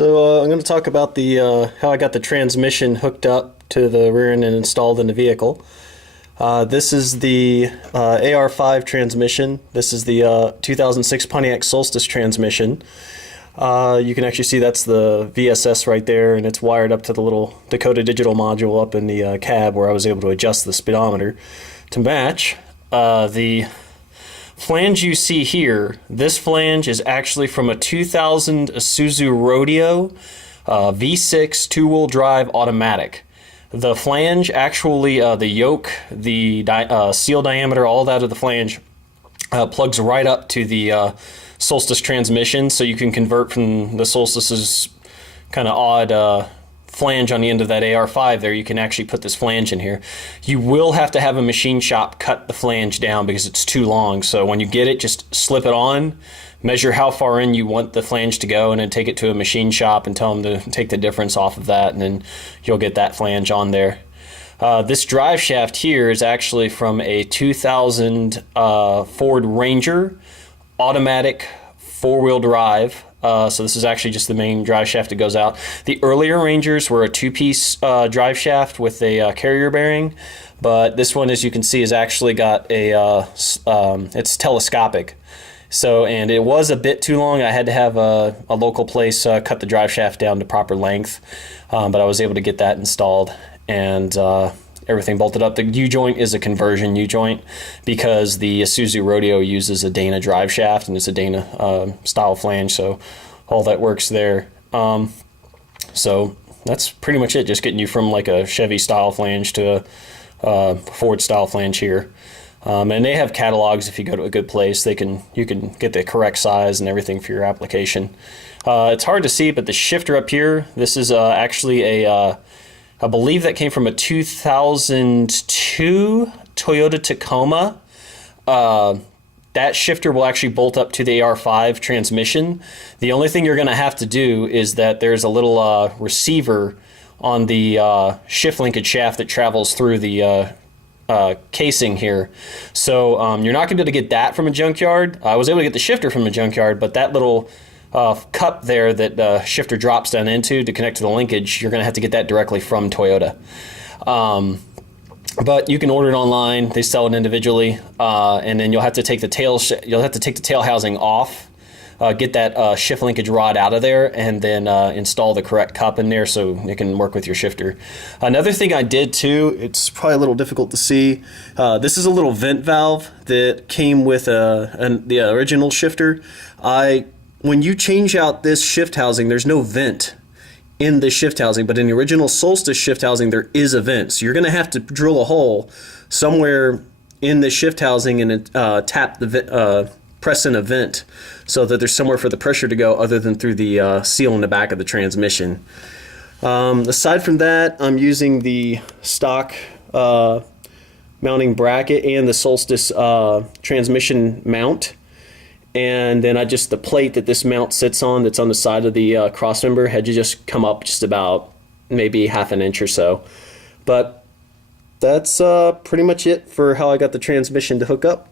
I'm going to talk about the how I got the transmission hooked up to the rear end and installed in the vehicle. This is the AR5 transmission. This is the 2006 Pontiac Solstice transmission. You can actually see that's the VSS right there, and it's wired up to the little Dakota digital module up in the cab, where I was able to adjust the speedometer to match. The flange you see here, this flange is actually from a 2000 Isuzu Rodeo V6 two-wheel drive automatic. The flange actually, the yoke, the seal diameter, all that of the flange plugs right up to the Solstice transmission, so you can convert from the Solstice's kind of odd flange on the end of that AR5 there. You can actually put this flange in here. You will have to have a machine shop cut the flange down because it's too long. So when you get it, just slip it on, measure how far in you want the flange to go, and then take it to a machine shop and tell them to take the difference off of that, and then you'll get that flange on there. This drive shaft here is actually from a 2000 Ford Ranger automatic four-wheel drive. So this is actually just the main drive shaft that goes out. The earlier Rangers were a two-piece drive shaft with a carrier bearing, but this one, as you can see, has actually got a it's telescopic. So, and it was a bit too long. I had to have a local place cut the drive shaft down to proper length, but I was able to get that installed and everything bolted up. The U-joint is a conversion U-joint because the Isuzu Rodeo uses a Dana drive shaft, and it's a Dana style flange, so all that works there. So that's pretty much it, just getting you from like a Chevy style flange to a Ford style flange here. And they have catalogs. If you go to a good place, you can get the correct size and everything for your application. It's hard to see, but the shifter up here, this is actually I believe that came from a 2002 Toyota Tacoma. That shifter will actually bolt up to the AR5 transmission. The only thing you're going to have to do is that there's a little receiver on the shift linkage shaft that travels through the casing here. So you're not going to be able to get that from a junkyard. I was able to get the shifter from a junkyard, but that little cup there that the shifter drops down into to connect to the linkage, you're going to have to get that directly from Toyota. But you can order it online. They sell it individually, and then you'll have to take the tail housing off, get that shift linkage rod out of there, and then install the correct cup in there so it can work with your shifter. Another thing I did too, it's probably a little difficult to see. This is a little vent valve that came with the original shifter. When you change out this shift housing, there's no vent in the shift housing, but in the original Solstice shift housing, there is a vent. So you're going to have to drill a hole somewhere in the shift housing and press in a vent so that there's somewhere for the pressure to go other than through the seal in the back of the transmission. Aside from that, I'm using the stock mounting bracket and the Solstice transmission mount. And then the plate that this mount sits on, that's on the side of the crossmember, had to just come up just about maybe half an inch or so. But that's pretty much it for how I got the transmission to hook up.